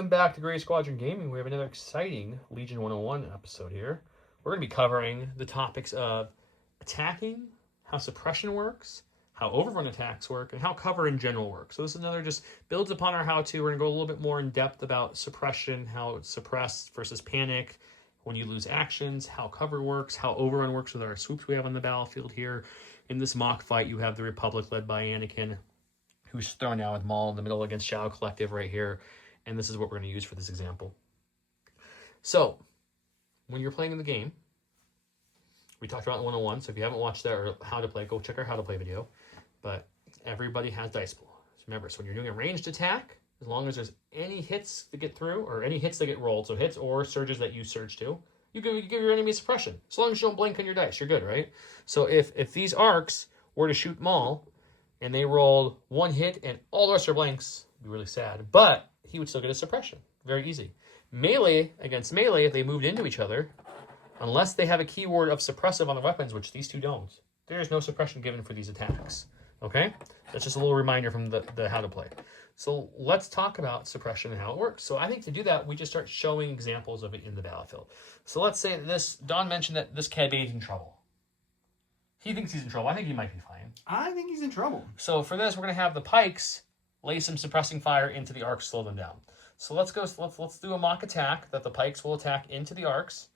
Welcome back to Gray Squadron Gaming. We have another exciting Legion 101 episode here. We're going to be covering the topics of attacking, how suppression works, how overrun attacks work, and how cover in general works. So this is another just builds upon our how-to. We're going to go a little bit more in depth about suppression, how it's suppressed versus panic, when you lose actions, how cover works, how overrun works with our swoops we have on the battlefield here. In this mock fight, you have the Republic led by Anakin, who's thrown down with Maul in the middle against Shadow Collective right here. And this is what we're going to use for this example. So, when you're playing in the game, we talked about 101, so if you haven't watched that or how to play, go check our how to play video. But everybody has dice pool. So remember, so when you're doing a ranged attack, as long as there's any hits that get through, or any hits that get rolled, so hits or surges that you surge to, you give your enemy suppression. As long as you don't blink on your dice, you're good, right? So if these arcs were to shoot Maul, and they rolled one hit and all the rest are blanks, it'd be really sad. But he would still get a suppression. Very easy. Melee against melee, if they moved into each other, unless they have a keyword of suppressive on the weapons, which these two don't, there is no suppression given for these attacks. Okay? That's just a little reminder from the how to play. So let's talk about suppression and how it works. So I think to do that, we just start showing examples of it in the battlefield. So let's say this, Don mentioned that this Cad Bane's in trouble. He thinks he's in trouble. I think he might be fine. I think he's in trouble. So for this, we're going to have the pikes lay some suppressing fire into the arcs, slow them down. So let's do a mock attack that the pikes will attack into the arcs.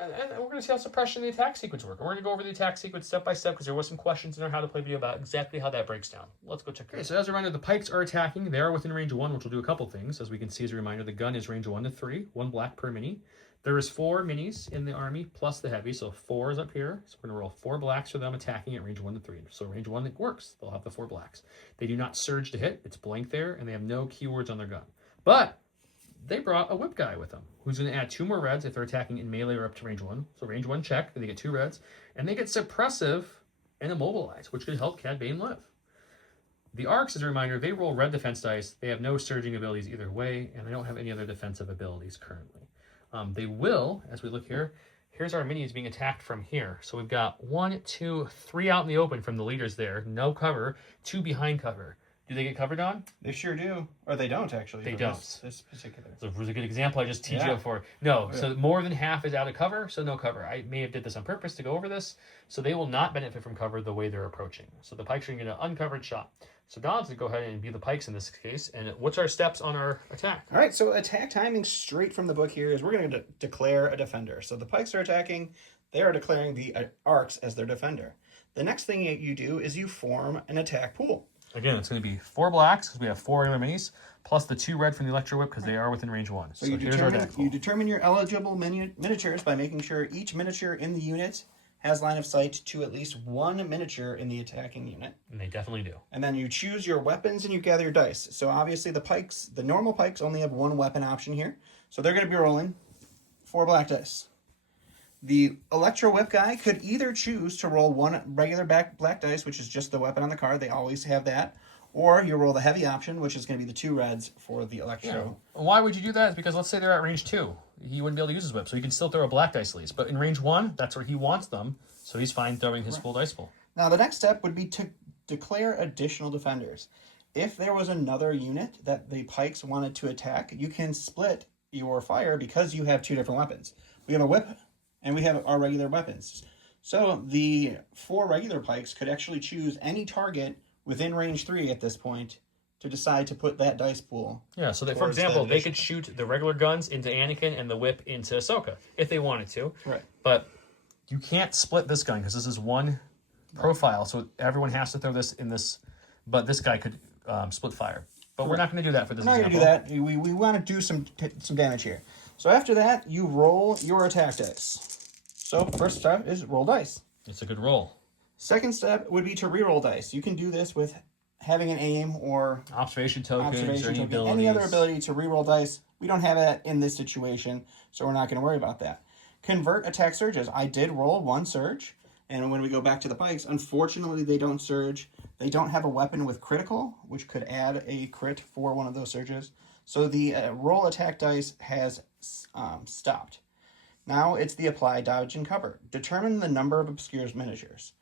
And we're going to see how suppression and the attack sequence work. And we're going to go over the attack sequence step by step because there was some questions in our how to play video about exactly how that breaks down. Let's go check it out. Okay, so as a reminder, the pikes are attacking. They are within range 1, which will do a couple things. As we can see as a reminder, the gun is range 1 to 3, 1 black per mini. There is 4 minis in the army plus the heavy, so 4 is up here. So we're going to roll 4 blacks for them attacking at range 1 to 3. So range 1, it works. They'll have the 4 blacks. They do not surge to hit. It's blank there, and they have no keywords on their gun. But they brought a whip guy with them, who's going to add 2 more reds if they're attacking in melee or up to range 1. So range 1 check, they get 2 reds. And they get suppressive and immobilize, which could help Cad Bane live. The arcs, as a reminder, they roll red defense dice. They have no surging abilities either way, and they don't have any other defensive abilities currently. They will, as we look here, here's our minis being attacked from here. So we've got 1, 2, 3 out in the open from the leaders there. No cover. 2 behind cover. Do they get covered on? They sure do. Or they don't, actually. They don't. This particular. So it was a good example I just teed you up for. No, so more than half is out of cover, so no cover. I may have did this on purpose to go over this. So they will not benefit from cover the way they're approaching. So the pikes are going to get an uncovered shot. So Don's going to go ahead and be the pikes in this case. And what's our steps on our attack? All right, so attack timing straight from the book here is we're going to declare a defender. So the pikes are attacking. They are declaring the arcs as their defender. The next thing you do is you form an attack pool. Again, it's going to be 4 blacks because we have 4 regular minis, plus the 2 red from the Electro Whip because they are within range 1. So you determine your eligible miniatures by making sure each miniature in the unit has line of sight to at least 1 miniature in the attacking unit. And they definitely do. And then you choose your weapons and you gather your dice. So obviously the normal pikes only have 1 weapon option here. So they're going to be rolling 4 black dice. The Electro Whip guy could either choose to roll 1 regular black dice, which is just the weapon on the card. They always have that. Or you roll the heavy option, which is going to be the 2 reds for the Electro. Yeah. Why would you do that? It's because let's say they're at range 2. He wouldn't be able to use his whip, so he can still throw a black dice at least. But in range 1, that's where he wants them, so he's fine throwing his full dice pool. Now the next step would be to declare additional defenders. If there was another unit that the pikes wanted to attack, you can split your fire because you have 2 different weapons. We have a whip, and we have our regular weapons. So the 4 regular pikes could actually choose any target within range 3 at this point to decide to put that dice pool. Yeah, so that, for example, they could shoot the regular guns into Anakin and the whip into Ahsoka if they wanted to. Right. But you can't split this gun because this is 1 profile, so everyone has to throw this in this. But this guy could split fire. But we're not going to do that for this example. We're not going to do that. We want to do some damage here. So after that, you roll your attack dice. So first step is roll dice. It's a good roll. Second step would be to reroll dice. You can do this with having an aim or observation tokens or any other ability to reroll dice. We don't have that in this situation, so we're not going to worry about that. Convert attack surges. I did roll 1 surge, and when we go back to the pikes, unfortunately they don't surge. They don't have a weapon with critical, which could add a crit for one of those surges. So the roll attack dice has stopped. Now it's the apply, dodge, and cover. Determine the number of obscure miniatures.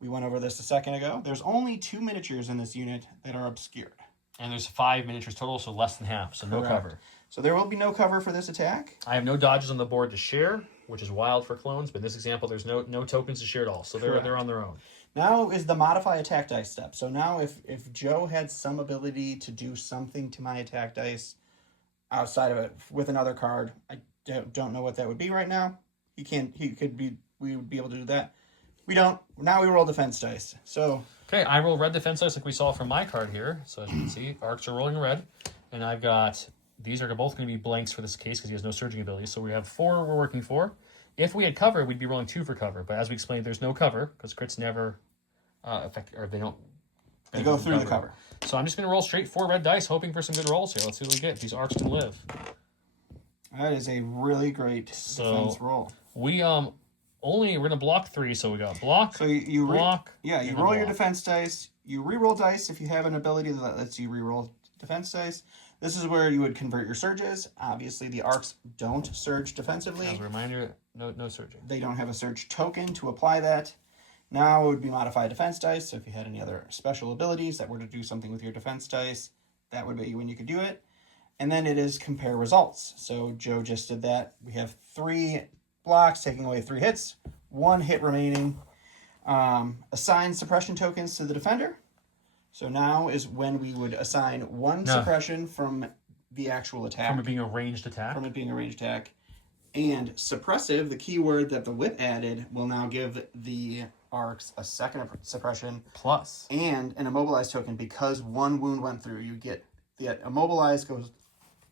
We went over this a second ago. There's only 2 miniatures in this unit that are obscured. And there's 5 miniatures total, so less than half, so no cover. So there will be no cover for this attack. I have no dodges on the board to share, which is wild for clones, but in this example, there's no tokens to share at all. So they're on their own. Now is the modify attack dice step. So now if Joe had some ability to do something to my attack dice outside of it with another card, I don't know what that would be right now. We would be able to do that. We don't. Now we roll defense dice. So okay, I roll red defense dice like we saw from my card here. So as you can see, arcs are rolling red, and I've got these are both going to be blanks for this case because he has no surging ability. So we have 4 we're working for. If we had cover, we'd be rolling 2 for cover. But as we explained, there's no cover because crits never affect, or they don't. They go through the cover. So I'm just going to roll straight 4 red dice, hoping for some good rolls here. Let's see what we get. These arcs can live. That is a really great defense roll. We're going to block 3, so we got block, so you block. You roll your defense dice. You re-roll dice if you have an ability that lets you re-roll defense dice. This is where you would convert your surges. Obviously, the arcs don't surge defensively. As a reminder, no surging. They don't have a surge token to apply that. Now it would be modified defense dice. So if you had any other special abilities that were to do something with your defense dice, that would be when you could do it. And then it is compare results. So Joe just did that. We have 3 blocks, taking away 3 hits, 1 hit remaining. Assign suppression tokens to the defender. So now is when we would assign 1 suppression from the actual attack. From it being a ranged attack. And suppressive, the keyword that the whip added, will now give the arcs a second suppression. Plus. And an immobilized token because 1 wound went through. You get the immobilized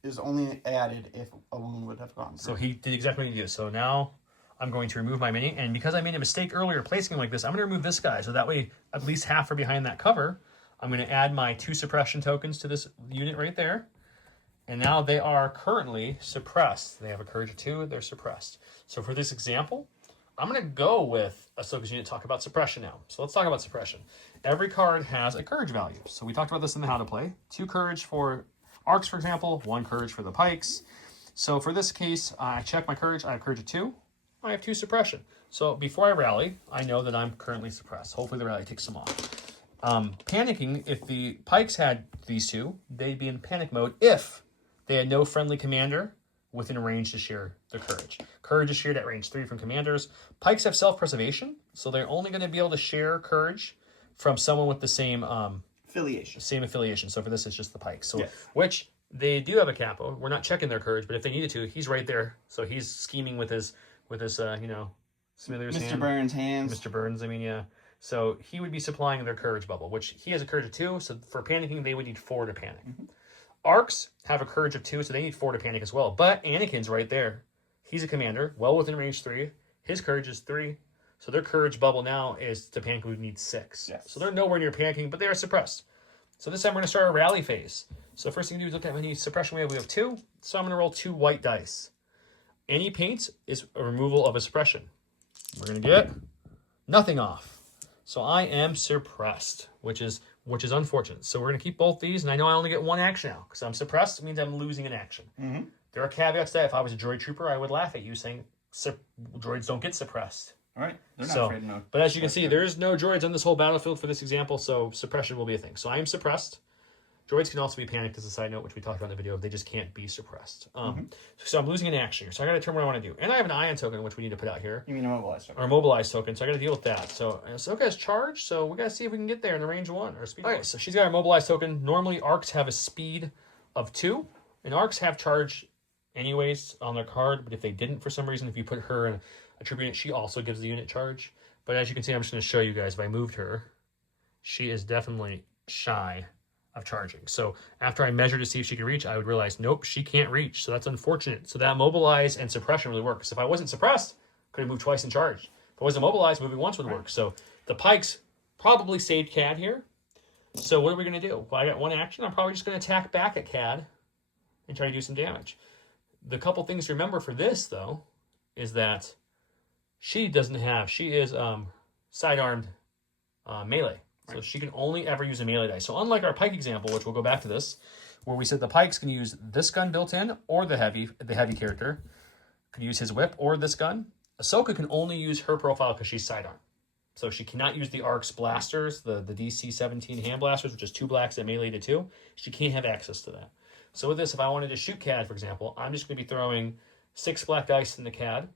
is only added if a wound would have gone through. So he did exactly what he did. So now I'm going to remove my mini. And because I made a mistake earlier placing him like this, I'm going to remove this guy. So that way at least half are behind that cover. I'm going to add my 2 suppression tokens to this unit right there. And now they are currently suppressed. They have a courage of 2. They're suppressed. So for this example, I'm going to go with Ahsoka's unit to talk about suppression now. So let's talk about suppression. Every card has a courage value. So we talked about this in the how to play. 2 courage for arcs, for example. 1 courage for the pikes. So for this case, I check my courage. I have courage of 2. I have 2 suppression. So before I rally, I know that I'm currently suppressed. Hopefully the rally takes some off. Panicking, if the pikes had these 2, they'd be in panic mode if they had no friendly commander within range to share their courage. Courage is shared at range 3 from commanders. Pikes have self-preservation, so they're only going to be able to share courage from someone with the same affiliation. So for this, it's just the pikes. So which they do have a capo. We're not checking their courage, but if they needed to, he's right there. So he's scheming with his Smithers Mr. Burns' hands. Mr. Burns, So he would be supplying their courage bubble, which he has a courage of 2. So for panicking, they would need 4 to panic. Mm-hmm. Arcs have a courage of 2, so they need 4 to panic as well. But Anakin's right there. He's a commander, well within range 3. His courage is 3. So their courage bubble now is to panic would need 6. Yes. So they're nowhere near panicking, but they are suppressed. So this time we're going to start a rally phase. So first thing to do is look at how many suppression we have. We have 2. So I'm going to roll 2 white dice. Any paint is a removal of a suppression. We're going to get nothing off. So I am suppressed, which is unfortunate. So we're going to keep both these, and I know I only get 1 action now. Because I'm suppressed, it means I'm losing an action. Mm-hmm. There are caveats to that. If I was a droid trooper, I would laugh at you saying, droids don't get suppressed. All right. They're not afraid of But as you can see, there's no droids on this whole battlefield for this example, so suppression will be a thing. So I am suppressed. Droids can also be panicked as a side note, which we talked about in the video. They just can't be suppressed. So I'm losing an action here. So I got to determine what I want to do. And I have an ion token, which we need to put out here. You mean a mobilized token? Or a mobilized token. So I got to deal with that. So Ahsoka's charged. So we got to see if we can get there in the range 1 or speed 1. Okay, so she's got a mobilized token. Normally, arcs have a speed of 2. And arcs have charge anyways on their card. But if they didn't for some reason, if you put her in a troop unit, she also gives the unit charge. But as you can see, I'm just going to show you guys. If I moved her, she is definitely shy of charging. So after I measure to see if she can reach, I would realize, nope, she can't reach. So that's unfortunate. So that mobilize and suppression really works. If I wasn't suppressed, could have moved twice and charged. If I wasn't mobilized, moving once would work. So the pikes probably saved Cad here. So what are we going to do? Well, I got 1 action. I'm probably just going to attack back at Cad and try to do some damage. The couple things to remember for this, though, is that she is sidearmed melee. So she can only ever use a melee dice. So unlike our pike example, which we'll go back to this, where we said the pikes can use this gun built in, or the heavy character can use his whip or this gun. Ahsoka can only use her profile because she's sidearm. So she cannot use the Arcs blasters, the DC-17 hand blasters, which is 2 blacks that melee to 2. She can't have access to that. So with this, if I wanted to shoot CAD, for example, I'm just going to be throwing 6 black dice in the CAD,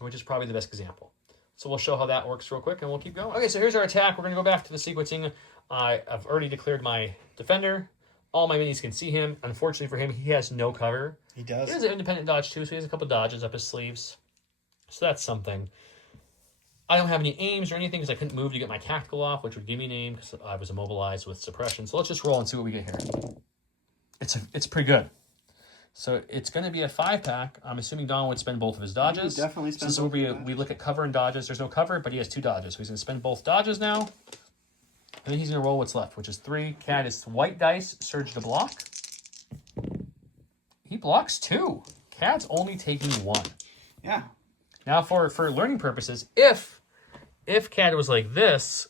which is probably the best example. So we'll show how that works real quick, and we'll keep going. Okay, so here's our attack. We're going to go back to the sequencing. I've already declared my defender. All my minis can see him. Unfortunately for him, he has no cover. He does. He has an independent dodge, too, so he has a couple dodges up his sleeves. So that's something. I don't have any aims or anything because I couldn't move to get my tactical off, which would give me an aim because I was immobilized with suppression. So let's just roll and see what we get here. It's pretty good. So it's going to be a 5-pack. I'm assuming Don would spend both of his dodges. He definitely spend so we look at cover and dodges. There's no cover, but he has 2 dodges. So he's going to spend both dodges now. And then he's going to roll what's left, which is 3. CAD is white dice, surge to block. He blocks 2. CAD's only taking 1. Yeah. Now for learning purposes, if CAD was like this,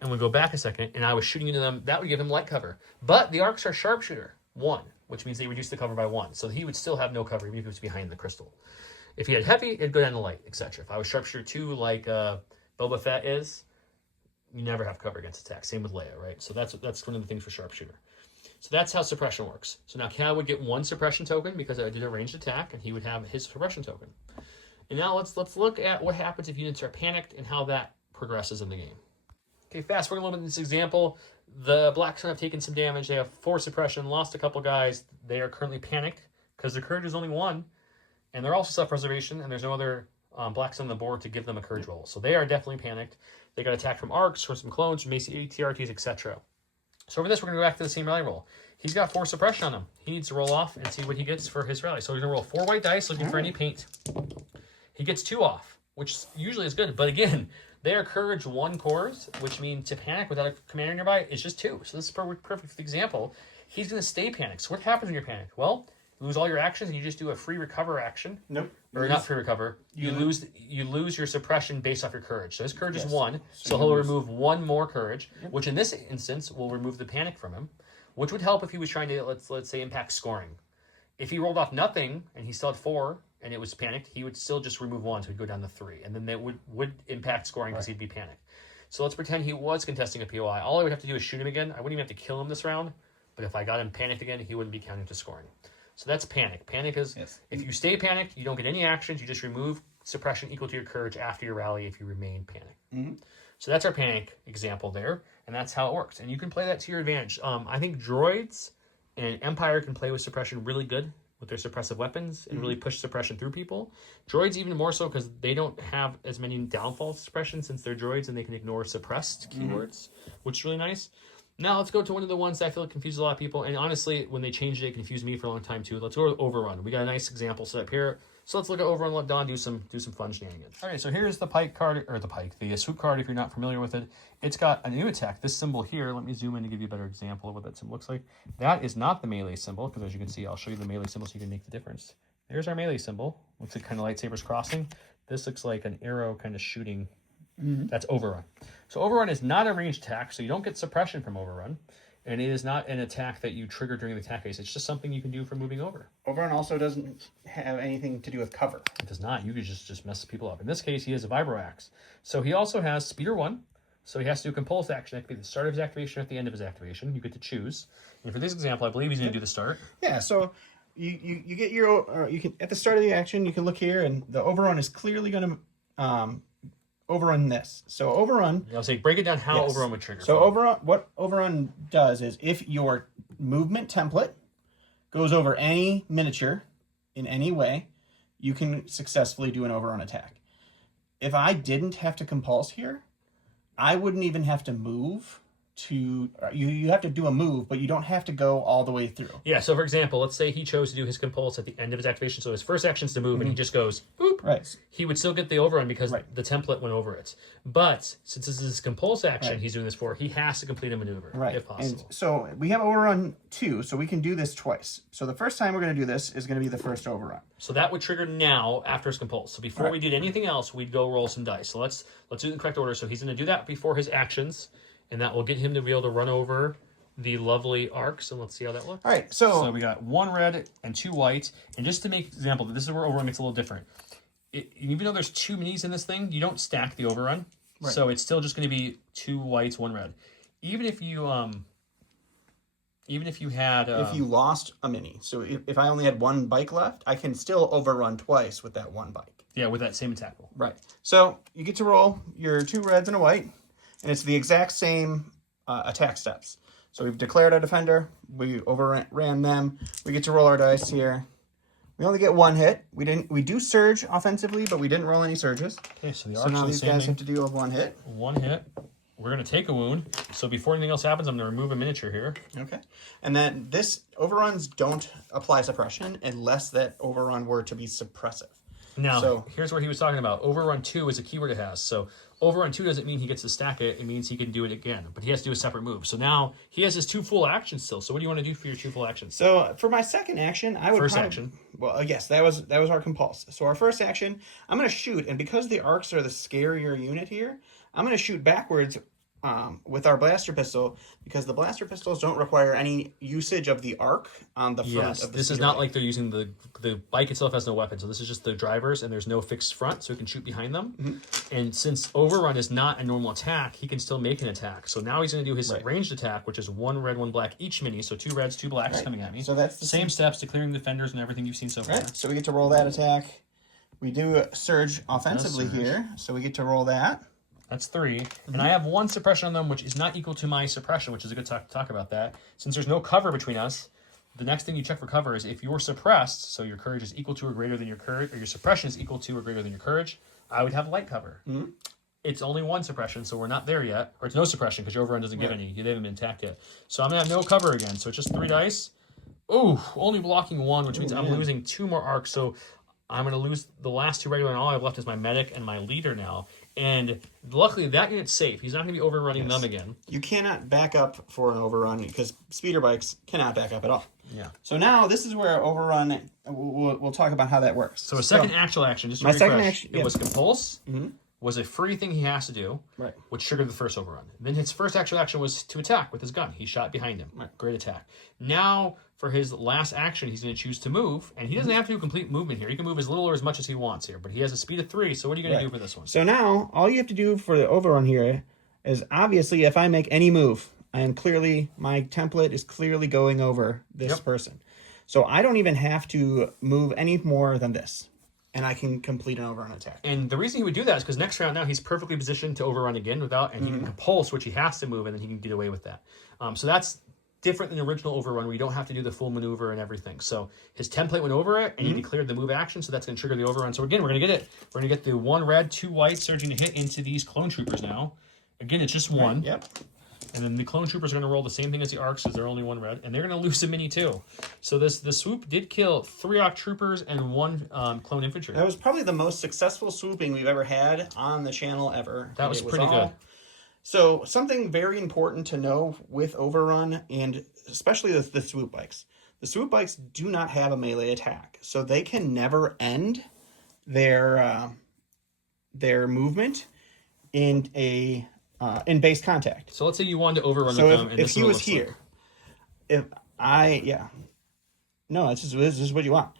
and we go back a second, and I was shooting into them, that would give him light cover. But the arcs are sharpshooter, 1. Which means they reduce the cover by 1. So he would still have no cover, even if he was behind the crystal. If he had heavy, it'd go down to light, etc. If I was sharpshooter 2, like Boba Fett is, you never have cover against attack. Same with Leia, right? So that's one of the things for sharpshooter. So that's how suppression works. So now Cal would get 1 suppression token because I did a ranged attack, and he would have his suppression token. And now let's look at what happens if units are panicked and how that progresses in the game. Okay, fast forward a little bit in this example. The Blacks have taken some damage. They have 4 suppression, lost a couple guys. They are currently panicked because their courage is only 1. And they're also self-preservation, and there's no other Blacks on the board to give them a courage roll. So they are definitely panicked. They got attacked from arcs, from some clones, from ATRTs, etc. So over this, we're going to go back to the same rally roll. He's got 4 suppression on him. He needs to roll off and see what he gets for his rally. So he's going to roll 4 white dice, looking for any paint. He gets 2 off, which usually is good. But again, they are courage 1 cores, which means to panic without a commander nearby is just 2. So this is a perfect example. He's going to stay panicked. So what happens when you're panicked? Well, you lose all your actions and you just do a free recover action. Nope. Or not free recover. You lose your suppression based off your courage. So his courage is 1. So he'll remove 1 more courage, which in this instance will remove the panic from him, which would help if he was trying to, let's say, impact scoring. If he rolled off nothing and he still had 4 and it was panicked, he would still just remove 1, so he'd go down to 3. And then that would impact scoring because he'd be panicked. So let's pretend he was contesting a POI. All I would have to do is shoot him again. I wouldn't even have to kill him this round. But if I got him panicked again, he wouldn't be counting to scoring. So that's panic. Panic is, if you stay panicked, you don't get any actions. You just remove suppression equal to your courage after your rally if you remain panicked. Mm-hmm. So that's our panic example there. And that's how it works. And you can play that to your advantage. I think droids and Empire can play with suppression really good with their suppressive weapons and really push suppression through people. Droids even more so because they don't have as many downfall suppression since they're droids and they can ignore suppressed keywords, which is really nice. Now let's go to one of the ones that I feel confuses a lot of people. And honestly, when they changed it confused me for a long time too. Let's go to Overrun. We got a nice example set up here. So let's look at Overrun. Let Don do some fun shenanigans. All right, so here's the Pike card, or the swoop card if you're not familiar with it. It's got a new attack. This symbol here, let me zoom in to give you a better example of what that symbol looks like. That is not the melee symbol, because as you can see, I'll show you the melee symbol so you can make the difference. There's our melee symbol. Looks like kind of lightsabers crossing. This looks like an arrow kind of shooting. That's Overrun. So Overrun is not a ranged attack, so you don't get suppression from Overrun. And it is not an attack that you trigger during the attack phase. It's just something you can do for moving over. Overrun also doesn't have anything to do with cover. It does not. You could just mess people up. In this case, he has a Vibro Axe. So he also has Speeder 1. So he has to do a compulse action. That could be the start of his activation or at the end of his activation. You get to choose. And for this example, I believe he's going to do the start. Yeah, so you get your... you can at the start of the action, you can look here, and the Overrun is clearly going to... overrun this. So Overrun... I'll say break it down how Overrun would trigger. So Overrun, what Overrun does is if your movement template goes over any miniature in any way, you can successfully do an Overrun attack. If I didn't have to compulse here, I wouldn't even have to move to... You have to do a move, but you don't have to go all the way through. Yeah, so for example, let's say he chose to do his compulse at the end of his activation, so his first action is to move, and he just goes, boop. Right. He would still get the Overrun because the template went over it. But since this is his compulse action he's doing this for, he has to complete a maneuver, if possible. And so we have Overrun 2, so we can do this twice. So the first time we're going to do this is going to be the first Overrun. So that would trigger now after his compulse. So before we did anything else, we'd go roll some dice. So let's do it in the correct order. So he's going to do that before his actions, and that will get him to be able to run over the lovely arcs, and let's see how that looks. All right, so we got 1 red and 2 white, and just to make example, this is where Overrun gets a little different. Even though there's 2 minis in this thing, you don't stack the Overrun, so it's still just going to be 2 whites, 1 red. Even if you Even if you had... if you lost a mini. So if I only had one bike left, I can still overrun twice with that one bike. Yeah, with that same attack roll. Right. So you get to roll your 2 reds and a white, and it's the exact same attack steps. So we've declared our defender. We overran them. We get to roll our dice here. We only get 1 hit. We do surge offensively, but we didn't roll any surges. Okay, so the So arcs now are the these same guys thing. have to deal with 1 hit. 1 hit. We're going to take a wound. So before anything else happens, I'm going to remove a miniature here. Okay. And then this overruns don't apply suppression unless that overrun were to be suppressive. Now, here's where he was talking about. Overrun 2 is a keyword it has. So Overrun 2 doesn't mean he gets to stack it. It means he can do it again. But he has to do a separate move. So now he has his 2 full actions still. So what do you want to do for your 2 full actions? So for my second action, I would First action. Well, yes, that was our compulse. So our first action, I'm going to shoot, and because the arcs are the scarier unit here, I'm going to shoot backwards with our blaster pistol, because the blaster pistols don't require any usage of the arc on the front of the this is speeder not bike. like they're using the bike itself has no weapon. So this is just the drivers, and there's no fixed front, so he can shoot behind them. Mm-hmm. And since Overrun is not a normal attack, he can still make an attack. So now he's going to do his ranged attack, which is 1 red, 1 black each mini. So 2 reds, 2 blacks coming at me. So that's the same steps to clearing defenders and everything you've seen so far. Right. So we get to roll that attack. We do surge offensively here, so we get to roll that. That's 3. And I have 1 suppression on them, which is not equal to my suppression, which is a good talk about that. Since there's no cover between us, the next thing you check for cover is if you're suppressed, so your courage is equal to or greater than your courage, or your suppression is equal to or greater than your courage, I would have light cover. It's only 1 suppression, so we're not there yet. Or it's no suppression, because your overrun doesn't give any. They haven't been attacked yet. So I'm going to have no cover again. So it's just 3 dice. Ooh, only blocking 1, which means I'm losing 2 more arcs. So I'm going to lose the last 2 regular, and all I have left is my medic and my leader now. And luckily, that unit's safe. He's not going to be overrunning them again. You cannot back up for an overrun, because speeder bikes cannot back up at all. Yeah. So now this is where overrun, we'll talk about how that works. So a second actual action, just to my refresh, second action, it was compulse, Mm-hmm. was a free thing he has to do, which triggered the first overrun. Then his first actual action was to attack with his gun. He shot behind him. Great attack. Now, for his last action, he's going to choose to move, and he doesn't have to do complete movement here. He can move as little or as much as he wants here, but he has a speed of 3, so what are you going to do for this one? So now, all you have to do for the overrun here is, obviously, if I make any move, my template is clearly going over this person. So I don't even have to move any more than this, and I can complete an overrun attack. And the reason he would do that is because next round now he's perfectly positioned to overrun again and he can compulse, which he has to move, and then he can get away with that. So that's different than the original overrun where you don't have to do the full maneuver and everything. So his template went over it, and he declared the move action, so that's going to trigger the overrun. So again, we're going to get it. We're going to get the 1 red, 2 white surging to hit into these clone troopers now. Again, it's just 1. Yep. And then the clone troopers are going to roll the same thing as the arcs, because they're only 1 red, and they're going to lose a mini too. So the swoop did kill 3 arc troopers and 1 clone infantry. That was probably the most successful swooping we've ever had on the channel ever. That was pretty good. So something very important to know with Overrun, and especially the swoop bikes. The swoop bikes do not have a melee attack, so they can never end their movement in base contact. So let's say you wanted to overrun So with them. And if this he is what it was looks here, this is what you want.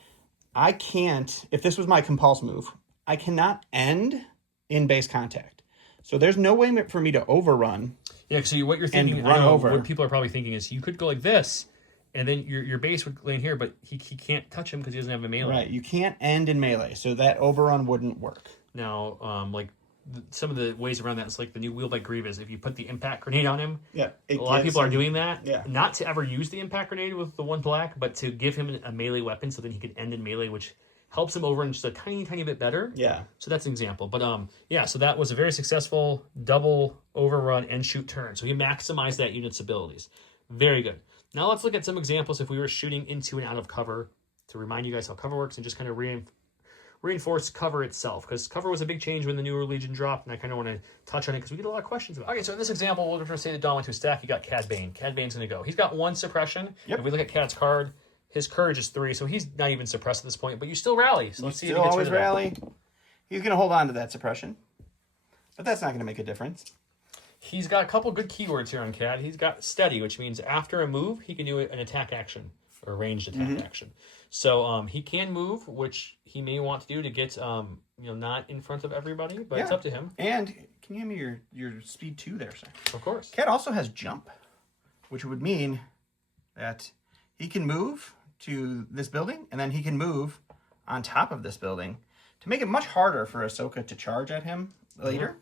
I can't, if this was my compulse move, I cannot end in base contact. So there's no way for me to overrun. Yeah, so what you're thinking, run over. What people are probably thinking is you could go like this, and then your base would land here, but he can't touch him because he doesn't have a melee. Right, you can't end in melee, so that overrun wouldn't work. Now, some of the ways around that is like the new wheel by Grievous. If you put the impact grenade on him, a lot of people are doing that. Yeah. Not to ever use the impact grenade with the 1 black, but to give him a melee weapon so then he can end in melee, which helps him overrun just a tiny bit better. Yeah. So that's an example. But so that was a very successful double overrun and shoot turn. So he maximized that unit's abilities. Very good. Now let's look at some examples if we were shooting into and out of cover to remind you guys how cover works and just kind of reinforce cover itself, because cover was a big change when the newer Legion dropped, and I kind of want to touch on it because we get a lot of questions about it. Okay, so in this example, we'll just say that Dawn went to a stack. You got Cad Bane. Cad Bane's going to go. He's got 1 suppression. Yep. If we look at Cad's card, his courage is 3, so he's not even suppressed at this point, but you still rally. So let's see if he Still gets always rid of that. rally. He's going to hold on to that suppression, but that's not going to make a difference. He's got a couple good keywords here on Cad. He's got steady, which means after a move, he can do an attack action or a ranged attack action. So he can move, which he may want to do to get not in front of everybody, but it's up to him. And can you hand me your speed 2 there, sir? Of course. Cat also has jump, which would mean that he can move to this building, and then he can move on top of this building to make it much harder for Ahsoka to charge at him later.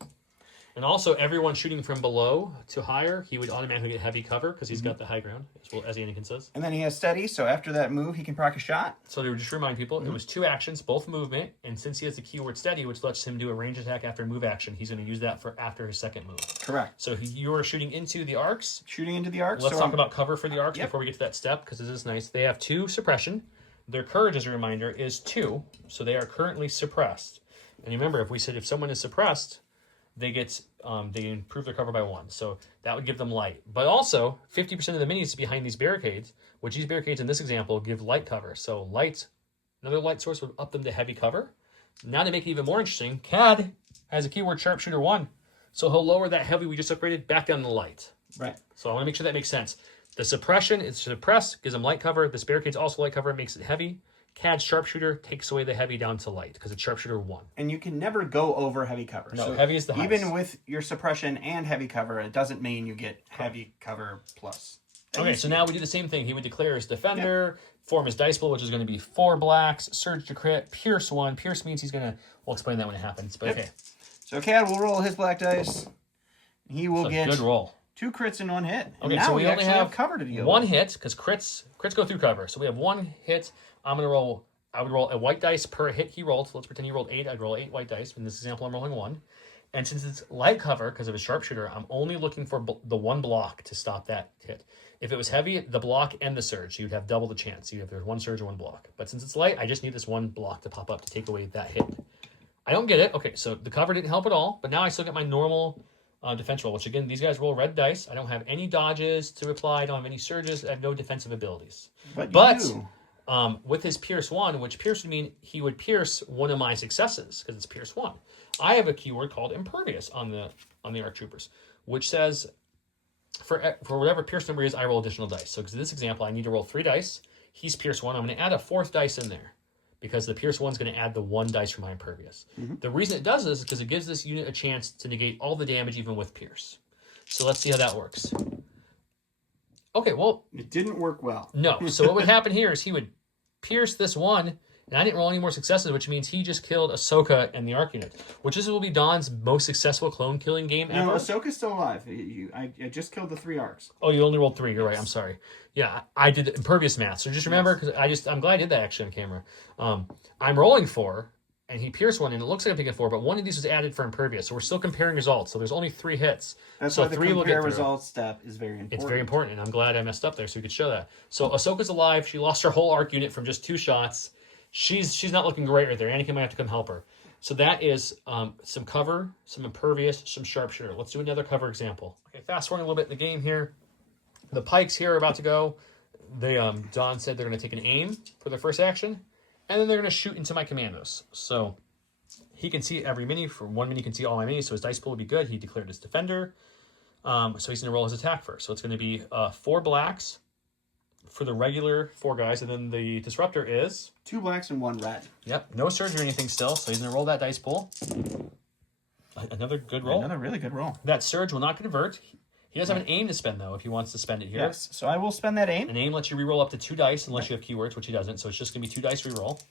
And also, everyone shooting from below to higher, he would automatically get heavy cover because he's got the high ground, as well as Anakin says. And then he has steady, so after that move, he can proc a shot. So to just remind people, it was 2 actions, both movement, and since he has the keyword steady, which lets him do a range attack after a move action, he's going to use that for after his second move. Correct. So you are shooting into the arcs. Shooting into the arcs. Let's talk about cover for the arcs before we get to that step, because this is nice. They have 2 suppression. Their courage, as a reminder, is 2, so they are currently suppressed. And remember, if we said if someone is suppressed, they get they improve their cover by 1, so that would give them light. But also, 50% of the minis behind these barricades, which these barricades in this example give light cover. So light, another light source would up them to heavy cover. Now to make it even more interesting, CAD has a keyword sharpshooter 1, so he'll lower that heavy we just upgraded back down to light. Right. So I want to make sure that makes sense. The suppression is suppress, gives them light cover. This barricade's also light cover, makes it heavy. CAD sharpshooter takes away the heavy down to light because it's sharpshooter 1. And you can never go over heavy cover. No, so heavy is the highest. Even with your suppression and heavy cover, it doesn't mean you get heavy cover plus. Okay, so now we do the same thing. He would declare his defender, form his dice pool, which is going to be 4 blacks, surge to crit, pierce 1. Pierce means he's going to, we'll explain that when it happens, but okay. So CAD will roll his black dice. He will get good roll. 2 crits in 1 hit. And okay, now so we only have cover to deal 1 with. hit, because crits go through cover. So we have 1 hit. I would roll a white dice per hit he rolled. So let's pretend he rolled 8. I'd roll 8 white dice. In this example, I'm rolling 1. And since it's light cover, because of his sharpshooter, I'm only looking for the 1 block to stop that hit. If it was heavy, the block and the surge, so you'd have double the chance. You'd have there's 1 surge or 1 block. But since it's light, I just need this 1 block to pop up to take away that hit. I don't get it. Okay, so the cover didn't help at all, but now I still get my normal defense roll, which again, these guys roll red dice. I don't have any dodges to reply. I don't have any surges. I have no defensive abilities. But with his Pierce 1, which Pierce would mean he would pierce one of my successes, because it's Pierce 1. I have a keyword called Impervious on the ARC Troopers, which says for whatever Pierce number is, I roll additional dice. So in this example, I need to roll 3 dice. He's Pierce 1. I'm going to add a 4th dice in there, because the Pierce 1 is going to add the 1 dice for my Impervious. The reason it does this is because it gives this unit a chance to negate all the damage even with Pierce. So let's see how that works. Okay, well... It didn't work well. No. So what would happen here is he would pierce this 1, and I didn't roll any more successes, which means he just killed Ahsoka and the ARC unit, which this will be Don's most successful clone-killing game ever. No, Ahsoka's still alive. I just killed the 3 arcs. Oh, you only rolled 3. You're right. I'm sorry. Yeah, I did Impervious math. So just remember, because I'm glad I did that actually on camera. I'm rolling 4, and he pierced 1, and it looks like I'm picking 4, but 1 of these was added for Impervious. So we're still comparing results. So there's only 3 hits. That's so why the 3 will compare get results step is very important. It's very important, and I'm glad I messed up there so we could show that. So Ahsoka's alive. She lost her whole ARC unit from just 2 shots. She's not looking great right there. Anakin might have to come help her. So that is some cover, some Impervious, some Sharpshooter. Let's do another cover example. Okay, fast forwarding a little bit in the game here. The Pikes here are about to go. They Don said they're going to take an aim for their first action, and then they're going to shoot into my commandos. So he can see every mini. For 1 mini, he can see all my minis, so his dice pool will be good. He declared his defender. So he's going to roll his attack first. So it's going to be 4 blacks for the regular 4 guys, and then the disruptor is 2 blacks and 1 red. Yep, no surge or anything still, so he's going to roll that dice pool. Another good roll. Another really good roll. That surge will not convert. He does have an aim to spend, though, if he wants to spend it here. Yes, so I will spend that aim. An aim lets you reroll up to 2 dice unless you have keywords, which he doesn't, so it's just going to be 2 dice reroll.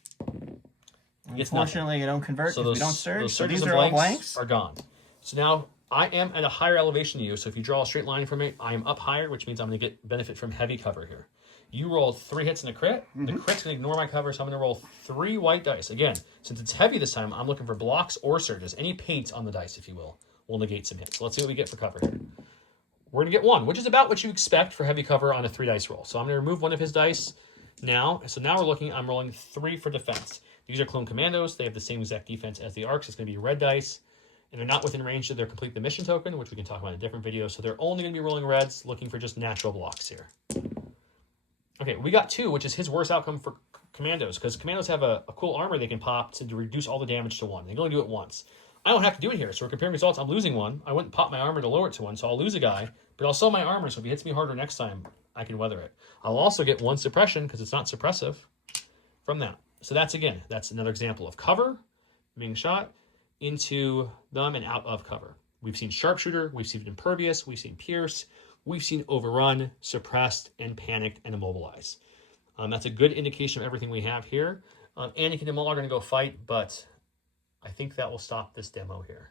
Unfortunately, you don't convert because we don't surge. Those So surges these and are all blanks. are gone. So now I am at a higher elevation than you, so if you draw a straight line from me, I am up higher, which means I'm going to get benefit from heavy cover here. You rolled 3 hits and a crit. The crit's going to ignore my cover, so I'm going to roll 3 white dice. Again, since it's heavy this time, I'm looking for blocks or surges. Any paint on the dice, if you will negate some hits. So let's see what we get for cover here. We're going to get 1, which is about what you expect for heavy cover on a 3 dice roll. So I'm going to remove 1 of his dice now. So now I'm rolling 3 for defense. These are clone commandos. They have the same exact defense as the arcs. It's going to be red dice. And they're not within range to their complete the mission token, which we can talk about in a different video. So they're only going to be rolling reds, looking for just natural blocks here. Okay, we got 2, which is his worst outcome for commandos, because commandos have a cool armor they can pop to reduce all the damage to 1. They can only do it once. I don't have to do it here, so we're comparing results. I'm losing 1. I wouldn't pop my armor to lower it to 1, so I'll lose a guy, but I'll sell my armor, so if he hits me harder next time, I can weather it. I'll also get 1 suppression, because it's not suppressive, from that. So that's another example of cover, being shot into them and out of cover. We've seen Sharpshooter, we've seen Impervious, we've seen Pierce, we've seen Overrun, Suppressed, and Panicked and Immobilize. That's a good indication of everything we have here. Anakin and Maul are going to go fight, but I think that will stop this demo here.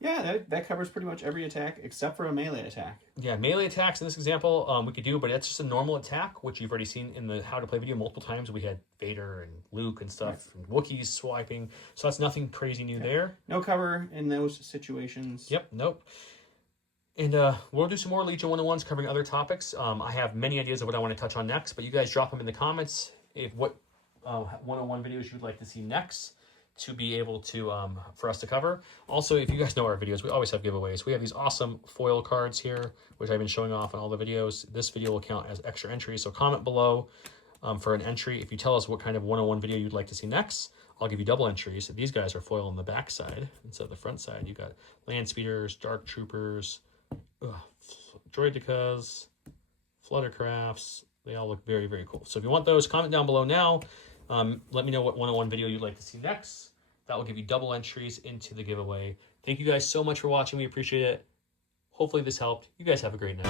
Yeah, that covers pretty much every attack except for a melee attack. Yeah, melee attacks in this example we could do, but that's just a normal attack, which you've already seen in the How to Play video multiple times. We had Vader and Luke and stuff, and Wookiees swiping, so that's nothing crazy new there. No cover in those situations. Yep, nope. And we'll do some more Legion 101s covering other topics. I have many ideas of what I want to touch on next, but you guys drop them in the comments if what 101 videos you'd like to see next to be able to for us to cover. Also, if you guys know our videos, we always have giveaways. We have these awesome foil cards here, which I've been showing off in all the videos. This video will count as extra entry, so comment below for an entry. If you tell us what kind of 101 video you'd like to see next, I'll give you double entries. These guys are foil on the back side instead of the front side. You got land speeders, dark troopers, droidicas, fluttercrafts. They all look very, very cool. So if you want those, comment down below now. Let me know what 101 video you'd like to see next. That will give you double entries into the giveaway. Thank you guys so much for watching. We appreciate it. Hopefully this helped. You guys have a great night.